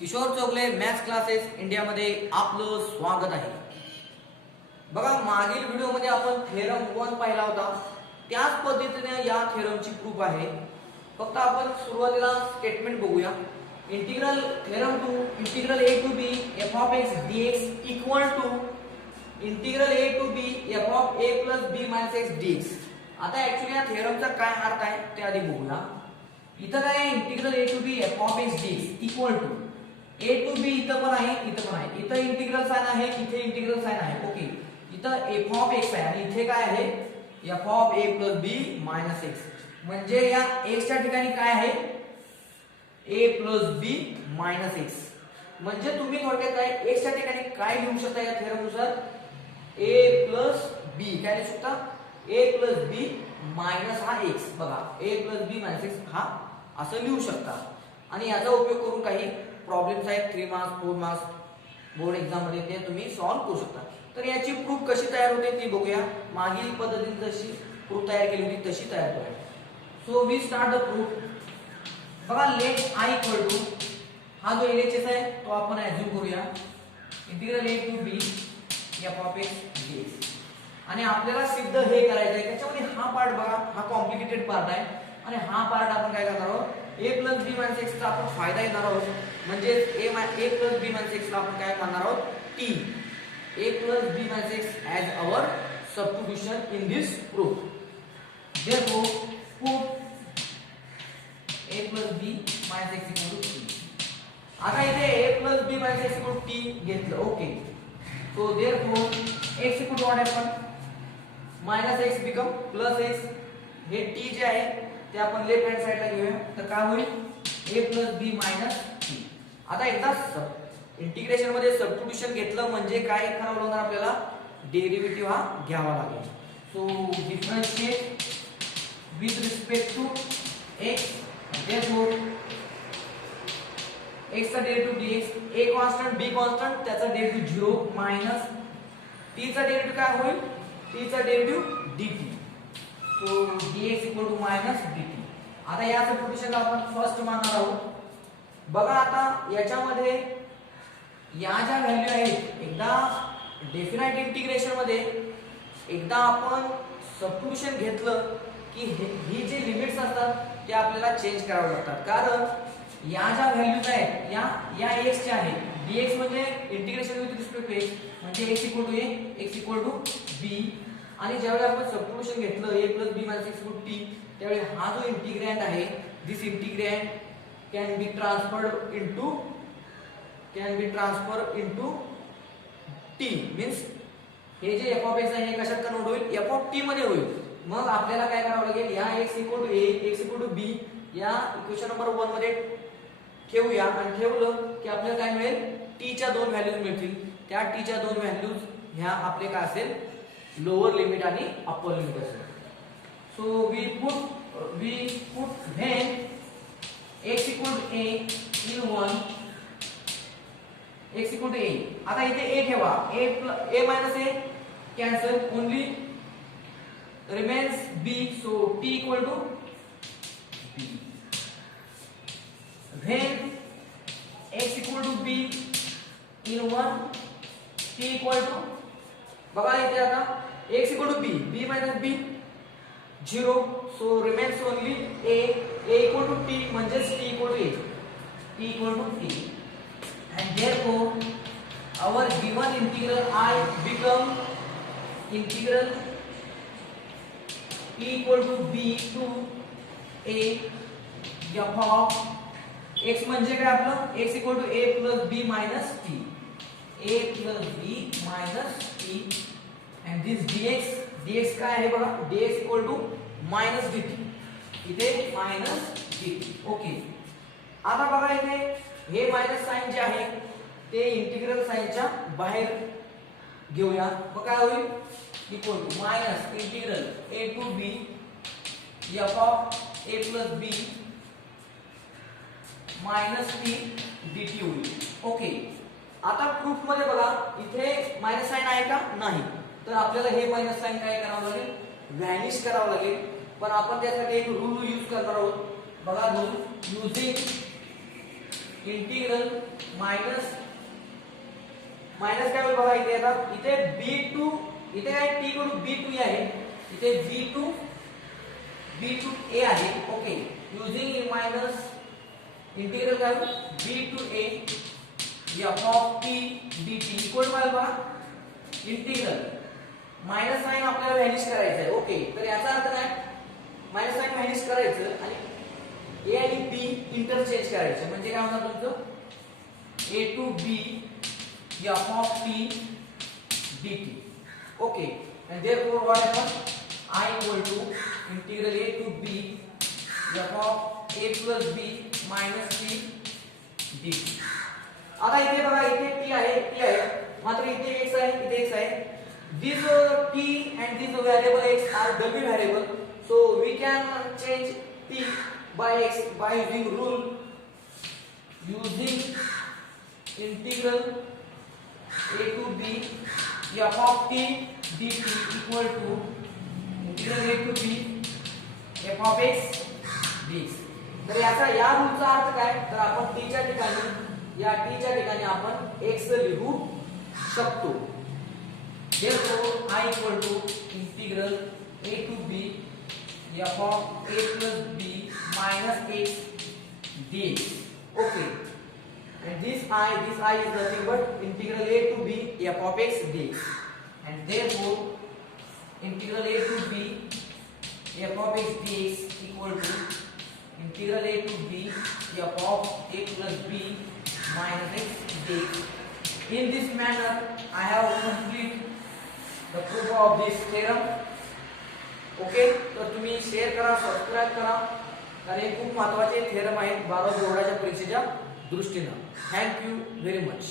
Kishore Chougale maths classes इंडियामध्ये आपलं स्वागत आहे. बघा, मागील व्हिडिओमध्ये आपण थेरम 1 पाहिला होता. त्याच पद्धतीने या थेरमची प्रूफ आहे. फक्त आपण सुरुवातीला स्टेटमेंट बघूया. Integral theorem 2 integral a to b f of x dx equal to integral a to b f of a plus b minus x dx. आता ऍक्च्युअली या थेरमचा काय अर्थ आहे ते आधी बघूया. इथं काय आहे, integral a to b f of x dx equal to a to b इथं पण आहे, इथं पण आहे. इथं इंटिग्रल साइन आहे, इथे इंटिग्रल साइन आहे. ओके, इथं f of x आहे आणि इथे काय आहे, f of a plus b minus x. म्हणजे या x च्या ठिकाणी काय आहे, a plus b minus x. म्हणजे तुम्ही थोडक्यात काय x च्या ठिकाणी काय लिहू शकता या थेरम नुसार, a plus b काय लिहू शकता, a plus b minus हा x. बघा, a plus b minus x हा असं लिहू शकता. आणि याचा उपयोग करून काही प्रॉब्लेम्स आहेत 3 मार्क्स 4 मार्क्स बोर्ड एक्झाम मध्ये ते तुम्ही सॉल्व्ह करू शकता. तर याची प्रूफ कशी तयार होते ती बघूया. मागील पद्धतीने जशी प्रूफ तयार केली होती तशी तयार करूया. So we start the proof. बघा, लेट i इक्वल टू हा जो LHS आहे तो आपण अज्यूम करूया, integral a to b f of x dx. आणि आपल्याला सिद्ध हे करायचं आहे. त्याच्यामध्ये हा पार्ट बघा, हा कॉम्प्लिकेटेड पार्ट आहे आणि हा पार्ट आपण काय करणार आहोत, a plus b minus x चा आपण फायदा घेणार आहोत. म्हणजे a plus b minus x ला आपण काय मानणार आहोत, t. a plus b minus x as our substitution in this proof. Therefore put a plus b minus x equal to t. आता इथे a plus b minus x equal to t घेतलं. Okay, so therefore x equal to what happen, minus x become plus x. हे t जे आहे ते आपण left hand साइडला घेऊया. तर काय होईल, a plus b minus t. आता एकदा इंटिग्रेशन मध्ये सबस्टिट्यूशन घेतलं म्हणजे काय करावं लागणार, आपल्याला डेरिव्हेटिव्ह हा घ्यावा लागेल. So differentiate with respect to x. Therefore x चा derivative dx, a constant b constant, त्याचा डेरिव्हेटिव्ह 0 मायनस t चा डेरिव्हेटिव्ह काय होईल, t चा derivative dt. So dx equal to minus dt. आता या सबस्टिट्यूशनला आपण फर्स्ट मानणार आहोत. बघा, आता याच्यामध्ये या ज्या व्हॅल्यू आहेत, एकदा डेफिनाइट इंटिग्रेशन मध्ये एकदा आपण सबस्टिट्यूशन घेतलं की ही जे लिमिट्स असतात ते आपल्याला चेंज करावे लागतात. कारण या ज्या व्हॅल्यूज आहेत या x च्या आहेत. dx म्हणजे integration with respect to x, म्हणजे x equal to a, x equal to b. आणि ज्यावेळी आपण सबस्टिट्यूशन घेतलं a plus b minus x equal to t, त्यावेळी हा जो इंटिग्रँड आहे, this integrand can be transferred into t. Means हे जे f of x आहे हे कशात कन्वर्ट होईल, f of t मध्ये होईल. मग आपल्याला काय करावं लागेल, या x equal to a, x equal to b या इक्वेशन नंबर 1 मध्ये ठेवूया. आणि ठेवलं की आपल्याला काय मिळेल, t च्या दोन व्हॅल्यूज मिळतील. त्या t च्या दोन व्हॅल्यूज ह्या आपले काय असेल, लोअर लिमिट आणि अप्पर लिमिट असेल. So we put when x equal to a in 1, x equal to a. आता इथे a ठेवा, a minus a cancel, only remains b. so t equal to b. when x equal to b in 1, t equal to, बघा इथे आता x equal to b, b minus b 0, so remains only a equal to t, म्हणजेच t equal to a, t equal to a. and therefore our given integral I become integral t equal to b to a f of x म्हणजे काय आपलं, x equal to a plus b minus t, a plus b minus t. and this dx काय आहे बघा, dx equal to minus dt, इथे minus dt. Okay, आता बघा इथे हे मायनस साइन जे आहे ते इंटिग्रल साइनच्या बाहेर घेऊया. मग काय होईल, equal to minus integral a to b f of a plus b minus t dt होईल. ओके, आता प्रूफ मध्ये बघा इथे मायनस साइन आहे का, नाही. तर आपल्याला हे मायनस साइन काय करावं लागेल, व्हॅनिश करावं लागेल. पण आपण त्यासाठी एक रूल यूज करणार आहोत. बघा, रूल युजिंग इंटिग्रल मायनस काय होईल बघा इथे आता इथे b2 इथे काय t कडून b2 आहे इथे b2 a आहे ओके युजिंग मायनस इंटिग्रल काय b2 a f of t dt equal काय बघा इंटिग्रल मायनस साइन आपल्याला व्हॅनिश करायचं आहे ओके तर याचा अर्थ काय मायनस साइन व्हॅनिश करायचं आणि a आणि b इंटरचेंज करायचं म्हणजे काय होणार तुमचं a to b f of t dt okay and therefore what happens I equal to integral a to b f of a plus b minus t dt आता इथे बघा इथे t आहे मात्र इथे x आहे इथे x आहे this t and this variable x are dummy variable so we can change t by x by using rule using integral a to b f of t dt equal to integral a to b f of x dx तर याचा या रूलचा अर्थ काय तर आपण t च्या ठिकाणी या t च्या ठिकाणी आपण x लिहू शकतो therefore I equal to integral a to b f of a plus b minus x dx okay and this I is nothing but integral a to b f of x dx and therefore integral a to b f of x dx equal to integral a to b f of a plus b minus x dx. In this manner I have complete the proof of this theorem. Okay तर तुम्ही share करा subscribe करा कारण हे खूप महत्त्वाचे theorem आहेत 12 बोर्डाच्या परीक्षेच्या दृष्टीने थँक यू व्हेरी मच